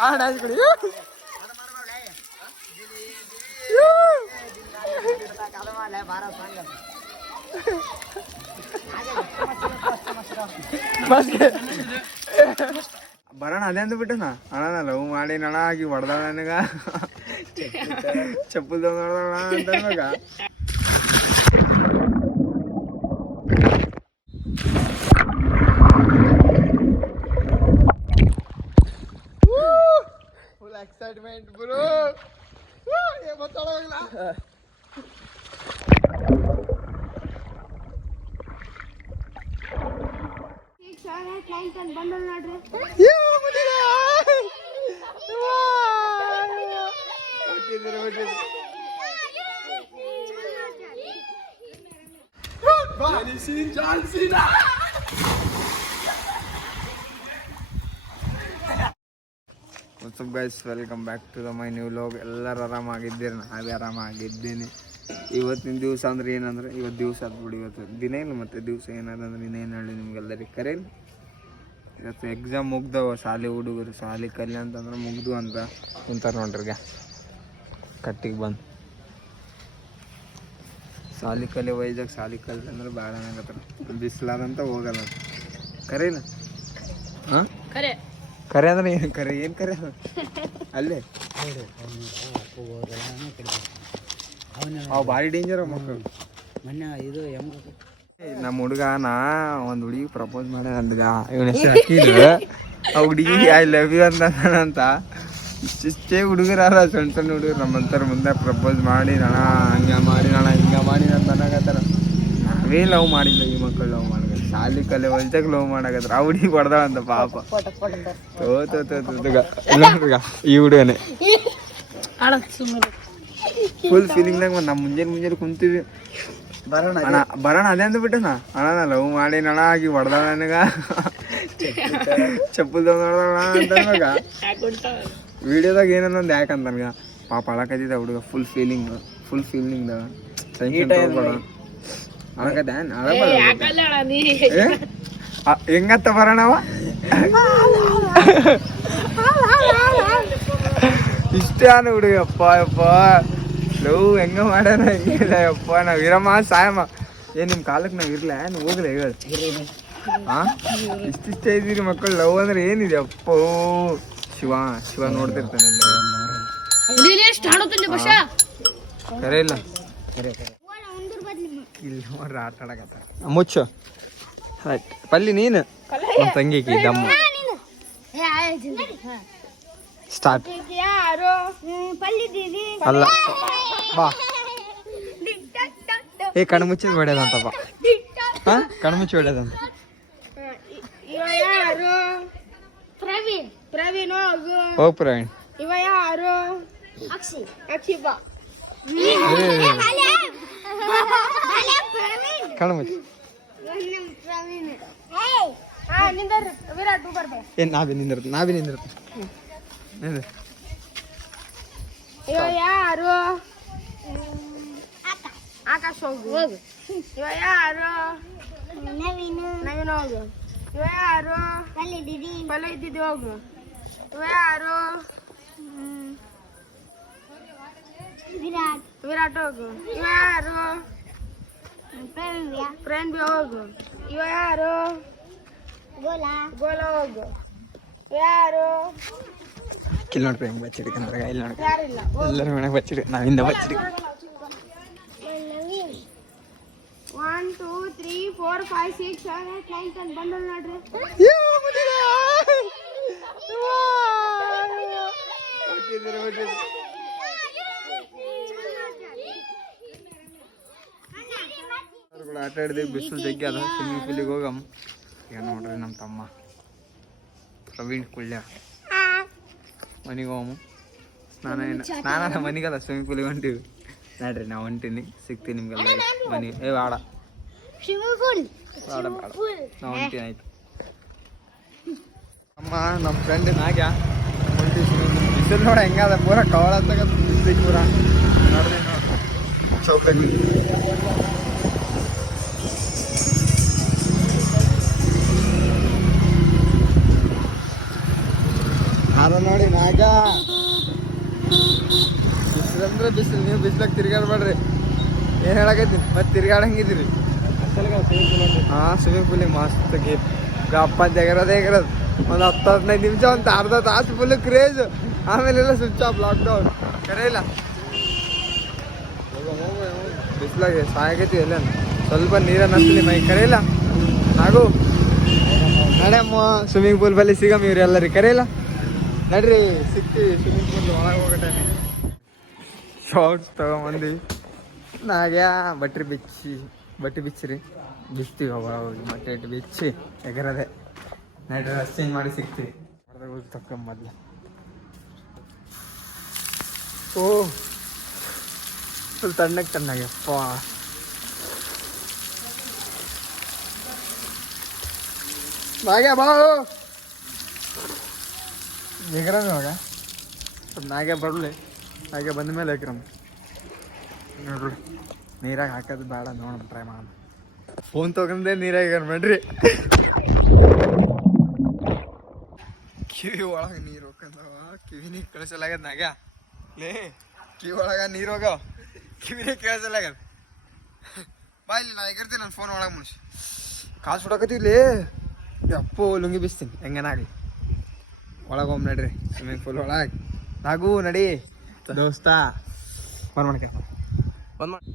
ಆ ಡ್ಯಾನ್ಸ್ ಕೊಡಿ ಬರೋಣ ಅದೇ ಅಂದ್ಬಿಟ್ಟನ ಅಣ್ಣ ಲವ್ ಮಾಡಿ ನಣ ಆಗಿ ಹೊಡೆದ ನನಗ ಚಪ್ಪಲ್ ನೋಡೋಣ ಅಂತ guys welcome back to the my new vlog ಎಲ್ಲರೂ ಆರಾಮಾಗಿದ್ದೀರಿ? ನಾವೇ ಆರಾಮಾಗಿದ್ದೀನಿ. ಇವತ್ತಿನ ದಿವಸ ಅಂದ್ರೆ ಏನಂದ್ರೆ, ಇವತ್ತು ದಿವಸ ಆದ್ಬಿಡಿ, ಇವತ್ತು ದಿನ ಇಲ್ಲ ಮತ್ತೆ? ದಿವಸ ಏನಾದಂದ್ರೆ ಇನ್ನೇನು ಹೇಳಿ ನಿಮ್ಗೆಲ್ಲರಿಗೆ ಕರೇಲಿ ಇವತ್ತು ಎಕ್ಸಾಮ್ ಮುಗ್ದವ ಶಾಲೆ ಹುಡುಗರು ಶಾಲೆ ಕಲಿ ಅಂತಂದ್ರೆ ಮುಗ್ದು ಅಂತ ಕುಂತಾರೆ ನೋಡ್ರಿಗ ಕಟ್ಟಿಗೆ ಬಂದು. ಶಾಲಿ ಕಲಿ ವೈಜಾಗ ಶಾಲಿ ಕಲಿ ಅಂದ್ರೆ ಭಾಳ ಆಗತ್ತಾರ ಬಿಸಿಲಾದಂತ ಹೋಗಲ್ಲ ಕರೇನ ಹಾಂ? ಕರೆ. ಕರೆ ಅಂದ್ರೆ ಏನು? ಕರೆ ಏನು ಕರೆ ಅದು? ಅಲ್ಲೇ. ಅವು ಭಾರಿ ಡೇಂಜರ್ ಮಕ್ಕಳು ಮೊನ್ನೆ ಇದು ಹೆಂಗ ನಮ್ಮ ಹುಡುಗ ನಾ ಒಂದು ಹುಡುಗಿ ಪ್ರಪೋಸ್ ಮಾಡ್ಯಾನ ಅಂದ್ಗ ಇವನ ಹೆಸರು ಹಾಕಿದ್ರು ಆ ಹುಡುಗಿ ಐ ಲವ್ ಯು ಅಂತ ಇಷ್ಟೇ ಹುಡುಗರಾರ ಸಣ್ಣ ಸಣ್ಣ ಹುಡುಗರು. ನಮ್ಮಂತರ ಮುಂದೆ ಪ್ರಪೋಸ್ ಮಾಡಿ ನಣ ಹಂಗ ಮಾಡಿ ನಣ ಹಿಂಗ ಮಾಡಿ ಅಂತ ಅನ್ನಕತ್ತಾರ. ನಾವೇ ಲವ್ ಮಾಡಿಲ್ಲ ಈ ಮಕ್ಕಳು ಲವ್ ಮಾಡಕ ಶಾಲಿ ಕಲೆ ಹೊಲ್ದಾಗ ಲವ್ ಮಾಡಕತ್ತಾರ ಆ ಹುಡುಗಿ ಹೊಡೆದಾಳ ಅಂತ ಪಾಪ. ತೋ ತೋ ತೋ ತೋ ತೋ ಗ. ಇಲ್ಲ ನೋಡ್ರಿಗ, ಈ ಹುಡುಗನೆ. ಫುಲ್ ಫೀಲಿಂಗ್ನಾಗ ನಮ್ಮ ಮುಂಜಾನೆ ಮುಂಜಾನೆ ಕುಂತೀವಿ. ಅಣ್ಣ ಬರೋಣ ಅದೇ ಅಂದ್ಬಿಟ್ಟನ? ಅಣ್ಣ ನಾ ಲವ್ ಮಾಡಿ ನಣ ಆಗಿ ಹೊಡೆದ ನನಗ? ಚಪ್ಪಲ್ ಅಂತಂದಾಗ ಅಂತ ವಿಡಿಯೋದಾಗ ಏನನ್ನೊಂದು ಯಾಕೆ ಅಂತ ನನಗ? ಪಾಪ ಅಳಕತ್ತಿದ್ದ ಹುಡುಗ full feeling full feeling tension ತಗೋಬೇಡ ಅಳಕತ್ತ ಯಾಕಲ್ಲ ಅಣ್ಣ ನೀ? ಹೆಂಗತ್ತ ಬರೋಣವ ಇಷ್ಟ ಹುಡುಗಪ್ಪ ಹುಡುಗ ಅಪ್ಪ ಅಪ್ಪ. ಲವ್ ಹೆಂಗ ಮಾಡ್ಯಾರ ಹೆಂಗಿಲ್ಲ ಅಪ್ಪ ನಾವ್ ಇರಮ್ಮ ಸಾಯಮ್ಮ. ಏನ್ ನಿಮ್ ಕಾಲಕ್ಕೆ ನಾವ್ ಇರ್ಲ? ನೀವು ಹೋಗ್ಲ ಹೇಳ. ಹಾ ಇಷ್ಟಿಷ್ಟೇ ಇದೀರಿ ಮಕ್ಕಳು ಲವ್ ಅಂದ್ರೆ ಏನಿದೆ? ಅಪ್ಪ. ಶಿವ ಶಿವ ನೋಡ್ತಿರ್ತಾನೆ ಕರೆ ಇಲ್ಲ. ಇಲ್ಲಿ ನೋಡ್ರಿ ಆಟ ಆಡಕತ್ತ. ಮುಚ್ಚು. ಆಯ್ತು. ಪಲ್ಲಿ ನೀನು? ತಂಗಿಗೆ ದಮ್ಮ. ಸ್ಟಾರ್ಟ್ ಅಲ್ಲ. ಬಾ. ಏ ಕಣ್ಣು ಮುಚ್ಚಿದ್ ಹೊಡ್ಯದಂತ ಬಾ ಹಾ? ಕಣ್ಮುಚ್ಚಿ ಮುಚ್ಚಿ ಹೊಡ್ಯದಂತ ಇವ ಯಾರು ಪ್ರವೀಣ್. ಪ್ರವೀಣ್ ಹೋಗು. ಹೋಗ್ ಪ್ರವೀಣ್. ಇವ ಯಾರು? ಅಕ್ಷಿ. ಅಕ್ಷಿ ಬಾ. ಏನ್ ನಾವೇ ನಿಂದಿರ್ತ ನಾವೇ ನಿಂದಿರ್ತ ನಿಂದ್ರ ಇವ ಯಾರು ಆಕಾಶ್ ಹೋಗು ಹೋಗು ಇವ ಯಾರು ನವೀನ್ ನವೀನ್ ಹೋಗು ಇವ ಯಾರು ಪಲ್ಲಿದ್ದೀರಿ ಪಲ್ಲ ಇದ್ದಿದ್ದು ಹೋಗು ಇವ ಯಾರು ವಿರಾಟ್ ವಿರಾಟ್ ಹೋಗು ಇವ ಯಾರು ಫ್ರೆಂಡ್ ಬಿ ಹೋಗು ಇವ ಯಾರು ಗೋಲಾ ಗೋಲಾ ಹೋಗು ಇವ ಯಾರು ಕಿಲ್ ನೋಡ್ರಿ ಹೆಂಗ್ ಬಚ್ಚಿಡ್ಕಂದ್ರ ಇಲ್ಲಿ ನೋಡ್ರಿ ಯಾರಿಲ್ಲ ಎಲ್ಲರೂ ಮನೆಗೆ ಬಚ್ಚಿಡಿ ನಾವಿಂದ ಬಚ್ಚಿಡಿ one two three four five six seven eight nine ten ಬಂದಲ್ ನೋಡ್ರಿ ಆಟ ಆಡಿದ್ವಿ ಬಿಸಿಲು ಜಗ್ಗಿ ಅದ ಸ್ವಿಮ್ಮಿಂಗ್ ಪೂಲಿಗೆ ಹೋಗಮ್ ಈಗ ನೋಡ್ರಿ ನಮ್ಮ ತಮ್ಮ ಪ್ರವೀಣ್ ಕುಳ್ಯ ಮನೆಗೆ ಹೋಗಮ್ಮ ಸ್ನಾನ ಸ್ನಾನ ಮನೆಗಲ್ಲ ಸ್ವಿಮ್ಮಿಂಗ್ ಪೂಲಿಗೆ ಹೊಂಟೀವಿ. ನೋಡ್ರಿ ನಾವು ಹೊಂಟೀನಿ. ಸಿಗ್ತೀನಿ ನಿಮ್ಗೆಲ್ಲ. ಮನೆ ಏ ಆಡ ಬೇಡ ನಾವು ಹೊಂಟೀನಿ ಆಯ್ತು. ಅಮ್ಮ ನಮ್ಮ ಫ್ರೆಂಡ್ ನಾಗ್ಯ. ಬಿಸಿಲು ನೋಡ ಹೆಂಗದ ಪೂರ ಕವಳ ತಗ ಬಿಸಿಲಿಗೆ ಪೂರ. ನೋಡ್ರಿ ನೋಡ್ರಿ ಚೌಕಟ್ಟಿ ಯಾರ ನೋಡಿ ನಾಗ ಬಿಸಿಲಂದ್ರೆ ಬಿಸಿಲು ನೀವು ಬಿಸಿಲಾಗ ತಿರ್ಗಾಡ್ಬೇಡ್ರಿ ಏನ್ ಹೇಳಕತ್ತೀನಿ ಮತ್ತೆ ತಿರ್ಗಾಡಂಗಿದ್ದೀರಿ ಹಾ ಸ್ವಿಮ್ಮಿಂಗ್ ಪೂಲಿಗೆ ಮಸ್ತ್ ಗೇಮ್ ಗಪ್ಪ ಅಂತ ಎಗರೋದೇ ಎಗರೋದು ಒಂದು ಹತ್ತು ಹದಿನೈದು ನಿಮಿಷ ಒಂದು ಅರ್ಧ ತಾಸು full craze ಆಮೇಲೆಲ್ಲ switch off lockdown ಕರೆ ಇಲ್ಲ ಬಿಸಿಲಾಗೆ ಸಾಯಕೈತಿ ಎಲ್ಲ ಸ್ವಲ್ಪ ನೀರನ್ನ ಹತ್ತಲಿ ಮೈ ಕರೆ ಇಲ್ಲ ನಾಗು ನಡಮ್ಮ ಸ್ವಿಮ್ಮಿಂಗ್ ಪೂಲ್ ಬಲ್ಲಿ ಸಿಗಮ್ ಇವ್ರು ಎಲ್ಲರಿ ಕರೆ ಇಲ್ಲ ನಡ್ರಿ, ಸಿಕ್ತಿ ಸ್ವಿಮ್ಮಿಂಗ್ ಪೂಲ್ ಒಳಗೆ ಹೋಗೋ ಟೈಮ್ ಶಾರ್ಟ್ಸ್ ತಗೊಂಬಂದು. ನಾಗ್ಯಾ, ಬಟ್ರಿ ಬಿಚ್ಚಿ ಬಟ್ಟೆ ಬಿಚ್ಚಿರಿ. ಬಿಚ್ತೀವಿ ಅವ ಬಟ್ಟೆ ಇಟ್ಟು ಬಿಚ್ಚಿ, ಎಗರದೆ. ನೈಟ್ ಡ್ರೆಸ್ ಚೇಂಜ್ ಮಾಡಿ ಸಿಗ್ತೀವಿ ಹೋಗಿ ತಕೊಂಡ್ ಮೊದ್ಲು ಓ ಫುಲ್ ತಣ್ಣಗೆ ತಣ್ಣಗೆ ಅಪ್ಪ ನಾಗ್ಯಾ, ಬಾ. ಇವಾಗ ಸ್ವಲ್ಪ ನಾಗೆ ಬರಲಿ. ಹಾಗೆ ಬಂದ ಮೇಲೆ ಹಾಕಿರಮ್ಮ ನೋಡ್ರಿ, ನೀರಾಗ ಹಾಕೋದು ಬೇಡ ನೋಡು ಟ್ರೈ ಮಾಡೋಣ. ಫೋನ್ ತಗೊಂಡೆ ನೀರಾಗ ಮಾಡ್ರಿ? ಕಿವಿ ಒಳಗೆ ನೀರು ಹೋಗಂದವ ಕಿವಿನಿ ಕಳಿಸಲಾಗದ ನಾಗ ಲೇ, ಕಿವಿ ಒಳಗ ನೀರು ಹೋಗವ ಕಿವಿನೇ ಕೇಳಿಸಲಾಗದ ಬಾ ಇಲ್ಲಿ, ನಾ ಎಗರ್ತೀನಿ ನನ್ನ ಫೋನ್ ಒಳಗೆ ಮನುಷ್ಯ ಕಾಸು ಲೇ. ಅಪ್ಪು ಲುಂಗಿ ಬಿಸ್ತೀನಿ. ಹೆಂಗನಾಗಲಿ ಒಳಗೆ ಹೋಗ್ ನಡ್ರಿ ಸ್ವಿಮ್ಮಿಂಗ್ ಪೂಲ್ ಒಳಗೆ ನಾಗು ನಡಿ ದೋಸ್ತ ಬಂದ್ ಮಾಡ್ಕೆ ಬಂದ್ ಮಾಡಿ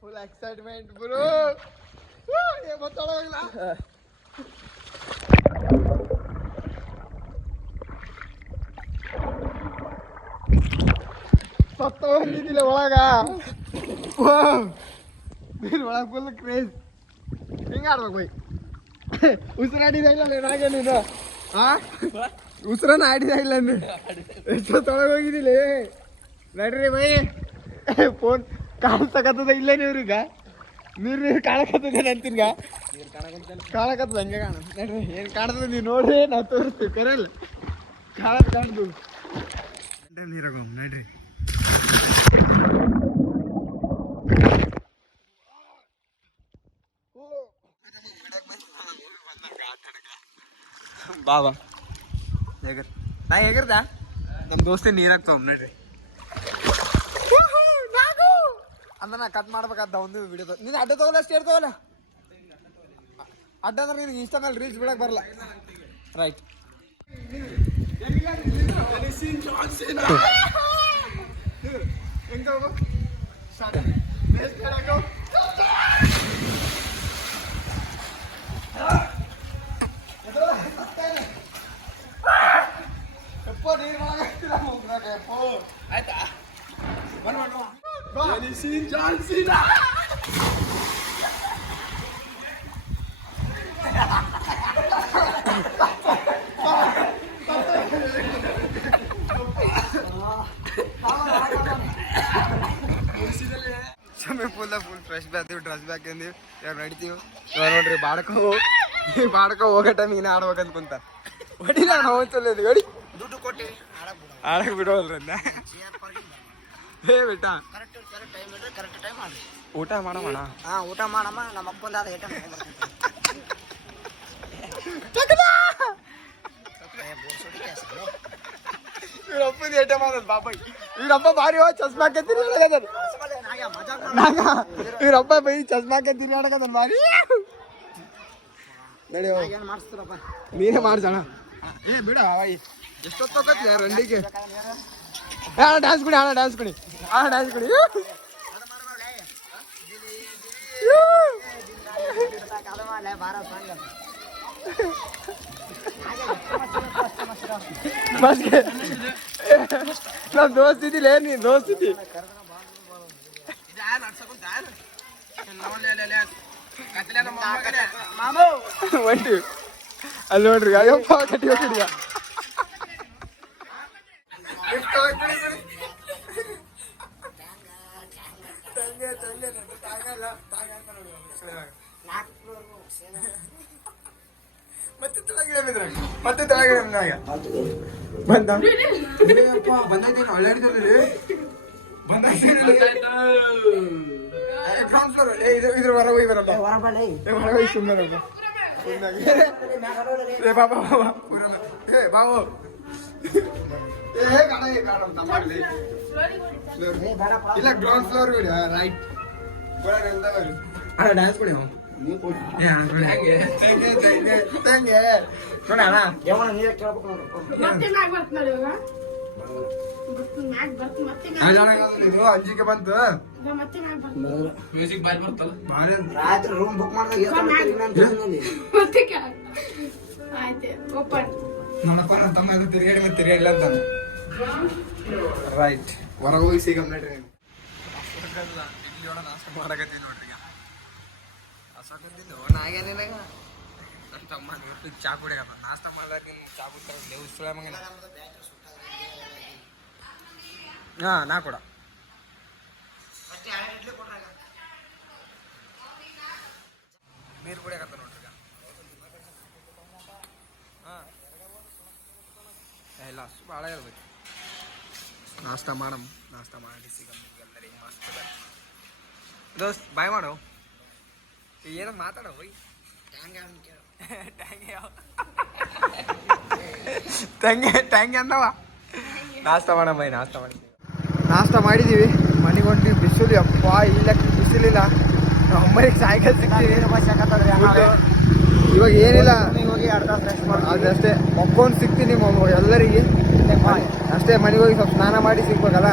ಫುಲ್ ಎಕ್ಸೈಟ್ಮೆಂಟ್ ಬ್ರೋ ಗೊತ್ತಾಗೋಗಿಲ್ಲ ಸತ್ತ ಬಂದಿದ್ದಿಲ್ಲ ಒಳಗ ನೀನು ಒಳಗೆ ಫುಲ್ ಕ್ರೇಜ್ ಹಿಂಗ ಆಡ್ಬೇಕು ಬೈ ಉಸಿರಾಡಿದ ಇಲ್ಲ ನನಗೆ ನೀನು? ಆ? ಉಸಿರನ್ನ ಆಡಿದ ಇಲ್ಲ ನೀನು? ಎಷ್ಟೊತ್ತೊಳಗೆ ಹೋಗಿದ್ದಿಲ್ಲ ನಡ್ರಿ ಬೈ. ಫೋನ್ ಕಾಣಿಸ್ತಕತ್ತದ ಇಲ್ಲ ನೀವ್ರೀಗ ನೀರು ನೀರು ಕಾಣಕತ್ತದ ಅಂತೀರ್ಗ? ಕಾಣಕತ್ತದ ಹಂಗೆ ಕಾಣ. ನಡ್ರಿ, ಏನು ಕಾಣ್ತದ ನೀವು ನೋಡ್ರಿ, ನಾವು ತೋರಿಸ್ತೀವಿ. ಕರೆಯಲ್ಲ ಕಾಣತ್ ಕಾಣ್ದು. ನೀರಾಗ ನಡ್ರಿ. ಬಾ ಬಾ. ಹೇಗರ್ ನಾ ಹೇಗಿರ್ದ? ನಮ್ಮ ದೋಸ್ತಿ ನೀರು ತಗೊಂಡ್ ನಡ್ರಿ. ಅಂದ ನಾ ಕಟ್ ಮಾಡ್ಬೇಕಾದ ಒಂದು ವಿಡಿಯೋ ನೀನು ಅಡ್ಡ ತಗೋಲ್ಲ ಸ್ಟೇರ್ ತಗೋಲ್ಲ? ಅಡ್ಡ ಅಂದ್ರೆ ನಿನಗೆ ಇಷ್ಟ ಮೇಲೆ ರೀಚ್ ಬಿಡಕ್ ಬರಲ್ಲ. ರೈಟ್ ಹೆಂಗ John Cena swimming pool full fresh ಬ್ಯಾತೀವಿ dress back ಅಂದೀವಿ ಇವಾಗ ನಡಿತೀವಿ ಇವಾಗ ನೋಡ್ರಿ ಬಾಡ್ಕೋ ಈ ಬಾಡ್ಕೋ ಹೋಗೋ ಟೈಮ್ ಇನ್ನ ಆಡ್ಬೇಕಂತ ಕುಂತ ಹೊಡಿಲ್ಲ ನಾವು ಒಂದ್ಸಲ ಹೊಡಿ ದುಡ್ಡು ಕೊಟ್ಟು ಆಡಕ್ ಬಿಡೋಲ್ರನ್ನ ಹೇ ಬಿಟ್ಟ ಊಟ ಮಾಡೋಣ ಹಾ ಊಟ ಮಾಡಮ್ಮ ನಮ್ಮ ಅಪ್ಪಂದಾದ ಏಟ ಇವ್ರಪ್ಪನ ಏಟ ಮಾಡೋದು ಬಾಬಾಯ್ ಇವ್ರಪ್ಪ ಭಾರಿ ಹೋ ಚಸ್ಮಾ ಹಾಕತ್ತೀರಿ ನಾಗ ಇವ್ರಪ್ಪ ಬೈ ಚಸ್ಮಾ ಹಾಕತ್ತೀರಿ ಆಡಕತ್ತ ಭಾರಿ ನಡಿ ಹೋಗ್. ಏನು ಮಾಡಿಸ್ತೀರಪ್ಪ ನೀನೇ ಮಾಡ್ಸಣ ಏ ಬಿಡು ಅವಾಯಿ ಎಷ್ಟೊತ್ತು ಹೋಗತ್ತಿ ರಂಡಿಗೆ ಹಣ ಡ್ಯಾನ್ಸ್ ಕೊಡಿ ಹಣ ಡ್ಯಾನ್ಸ್ ಕೊಡಿ ಹಣ ಡ್ಯಾನ್ಸ್ ಕೊಡಿ ಬಸ್ಗೆ ನಮ್ ದೋಸ್ತ್ ಇದ್ದಿಲ್ಲ ಏನ್ ನೀನ್ ದೋಸ್ತ್ ಇದ್ದಿ ಒಂಟಿ ಅಲ್ಲಿ ನೋಡ್ರಿ ಅಯ್ಯಪ್ಪ ಕಟ್ಟಿ ಹೋಗಿದ್ಯಾ ಮತ್ತೆ ತೆಳಗಿಳಿಯ ಬಿದ್ರಾಗ. ಮತ್ತೆ ತೆಳಗಿಳಿಯ ಬಿದ್ರಾಗ. ಬಂದ? ಬಂದೈತೇನು? ಒಳ್ಳೆ ಇದ್ರ ಹೊರಗೆ ಬರಲ್ಲ. ಹೊರಗೆ ಸುಮ್ಮನೆ. ಏ ಬಾಬಾ ಬಾಬಾ ಏ ಬಾಬು ಏ ಗಾಡ ಏ ಅಂತ ಮಾಡ್ಲಿ ಇಲ್ಲ ಗ್ರೌಂಡ್ ಫ್ಲೋರ್ ಬಿಡಿ ರೈಟ್ ಅಣ್ಣ ಡ್ಯಾನ್ಸ್ ಕೊಡಿ ಅಂಜಿಕೆ ಬಂತು. ಮ್ಯೂಸಿಕ್ ಬಾರಿ ಬರ್ತಲ್ಲ ಬಾರಿ ರಾತ್ರಿ ರೂಮ್ ಬುಕ್ ನೋಡಪ್ಪ ನನ್ನ ತಮ್ಮ ಇದು ತಿರುಗಾಡಿ ಮತ್ತೆ ತಿರುಗಾಡಿಲ್ಲ ಅಂತಾನೆ ರೈಟ್ ಹೊರಗೆ ಹೋಗಿ ಸಿಗಮ್ ಇಲ್ಲಿ ನೋಡ್ರಿ. నా కూడా. మీరు కూడా కదా నాస్తా మాడం నాస్తా మాడం డిసి కంపెనీ అందరూ మస్తు దోస్త్ బాయ్ మాడవు ಏನೋ ಮಾತಾಡೋ ಹೋಯ್. ಯಾವ ಟ್ಯಾಂಗೆ ಅಂದವ. ನಾಷ್ಟ ಮಾಡಮ್ ಬೈ ನಾಷ್ಟ ಮಾಡಿ. ನಾಷ್ಟ ಮಾಡಿದೀವಿ. ಮನೆಗೆ ಹೊಂಟಿ ಬಿಸಿಲು ಅಪ್ಪ ಇಲ್ಲ ಬಿಸಿಲಿಲ್ಲ. ಅಮ್ಮನಿಗೆ ಸಾಯಂಕಾಲ ಸಿಗ್ತೀವಿ. ಇವಾಗ ಏನಿಲ್ಲ. ಅದಷ್ಟೇ ಮಕ್ಕೊಂಡು ಸಿಗ್ತೀನಿ ಎಲ್ಲರಿಗೆ. ಅಷ್ಟೇ ಮನೆಗೆ ಹೋಗಿ ಸ್ವಲ್ಪ ಸ್ನಾನ ಮಾಡಿ ಸಿಗ್ಬೇಕಲ್ಲ?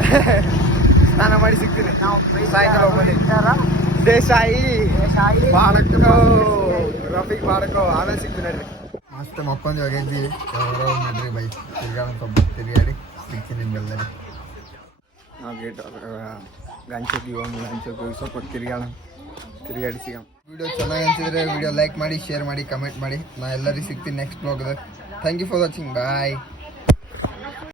ಸ್ನಾನ ಮಾಡಿ ಸಿಗ್ತೀನಿ. ನಾವು ಸಾಯಂಕಾಲ ದೇಸಾಯಿ ದೇಸಾಯಿ. ಬಾಳಕೋ ರಫೀಕ್ ಬಾಳಕೋ ಆಮೇಲೆ ಸಿಗ್ತೀನಿ ನಡ್ರಿ ಮಸ್ತ್ ಮಕ್ಕೊಂದು ಇವಾಗ ಎದ್ದೀವಿ ಯಾವಾಗ ನಡ್ರಿ ಬೈ ತಿರ್ಗಾಡ ಸ್ವಲ್ಪ ತಿರುಗಾಡಿ ಸಿಗ್ತೀನಿ ನಿಮ್ಗೆಲ್ಲರಿ ನಾವು ಗೇಟ್ ಗಂಚೋಗಿ ಹೋಗಿ ಗಂಚೋಗಿ ಹೋಗಿ ಸ್ವಲ್ಪ ತಿರ್ಗಾಡ ತಿರುಗಾಡಿ ಸಿಗಮ್ ವಿಡಿಯೋ ಚೆನ್ನಾಗಿ ಅನ್ಸಿದ್ರೆ ವಿಡಿಯೋ ಲೈಕ್ ಮಾಡಿ ಶೇರ್ ಮಾಡಿ ಕಮೆಂಟ್ ಮಾಡಿ ನಾ ಎಲ್ಲರಿಗೂ ಸಿಗ್ತೀನಿ next ಬ್ಲಾಗ್ದಾಗ thank you for watching bye